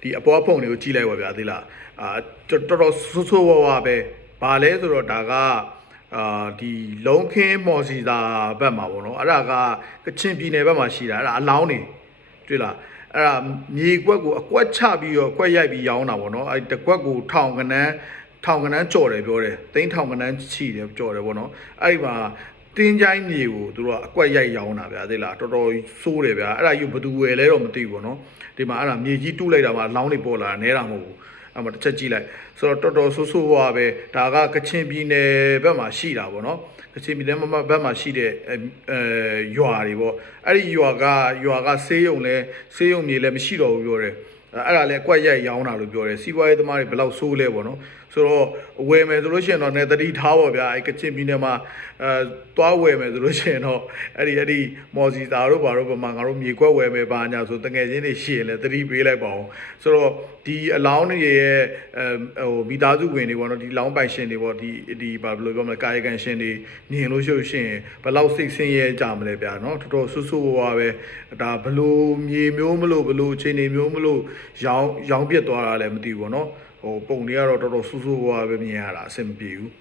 ဒီအပေါ်ဖုံတွေကိုကြီးလိုက်ပါဗျာသိလားအာတော်တော်ဆိုးဆိုးဝါးဝါပဲဘာလဲဆိုတော့ဒါကအာဒီလုံးခင်းမော်စီတာဘက်မှာပေါ့နော်အဲ့ဒါကကချင်ပြည်နယ်ဘက်မှာရှိတာအဲ့ဒါအလောင်းနေတွေ့လားအဲ့ဒါမြေကွက်ကိုအကွက်ချပြီးတော့ကွက်ရိုက်ပြီးရောင်းတာပေါ့နော်အဲ့တကွက်ကိုထောင်ကနန်းထောင်ကနန်းကြော်တယ်ပြောတယ်သိန်းထောင်ကနန်းချီတယ်ကြော်တယ်ပေါ့နော်အဲ့ဒီမှာ တင်းချိုင်းမြေကိုသူတို့ကအကွက်ရိုက်ရောင်းတာဗျာသိလားတော်တော်ဆိုးတယ်ဗျာအဲ့ဒါယူဘယ်သူဝယ်လဲတော့မသိဘူးပေါ့နော်ဒီမှာအဲ့ဒါမြေကြီးတူးလိုက်တာမှအလောင်းတွေပေါ်လာတာနဲတာမဟုတ်ဘူးအမတစ်ချက်ကြည့်လိုက်ဆိုတော့တော်တော်ဆိုးဆိုးဝါးပဲဒါကကချင်ပြည်နယ်ဘက်မှာရှိတာပေါ့နော်ကချင်ပြည်နယ်မှာဘက်မှာရှိတဲ့အဲအဲရွာတွေပေါ့အဲ့ဒီရွာကရွာကဆေးရုံလဲဆေးရုံမြေလဲမရှိတော့ဘူးပြောတယ် အဲ့ဒါလဲအကွက်ရိုက်ရောင်းတာလို့ပြောတယ်စီးပွားရေးသမားတွေဘယ်လောက်ဆိုးလဲပေါ့နော်ဆိုတော့ဝယ်မယ်ဆိုလို့ရှိရင်တော့ねတတိထားပါဗျာအဲ့ကချင်ပြည်နယ်မှာအဲသွားဝယ်မယ်ဆိုလို့ရှိရင်တော့အဲ့ဒီအဲ့ဒီမော်စီတာတို့ဘာတို့ဘာမှငါတို့မြေကွက်ဝယ်မယ်ဘာညာဆိုတငယ်ချင်းတွေရှိရင်လဲတတိပေးလိုက်ပါအောင်ဆိုတော့ဒီအလောင်းတွေရဲ့အဲဟိုမိသားစုဝင်တွေပေါ့နော်ဒီလောင်းပိုင်ရှင်တွေပေါ့ဒီဒီဘာလို့ပြောမလဲကာယကံရှင်တွေမြင်လို့ရှိလို့ရှိရင်ဘယ်လောက်စိတ်ဆင်းရဲကြမလဲဗျာနော်တော်တော်ဆူဆူဝါးပဲဒါဘလို့မြေမျိုးမလို့ဘလို့အခြေအနေမျိုးမလို့ရောင်းရောင်းပြစ်သွားတာလည်းမသိဘူးပေါ့နော်ဟိုပုံတွေကတော့တော်တော်ဆူဆူဝါးပဲမြင်ရတာအဆင်မပြေဘူး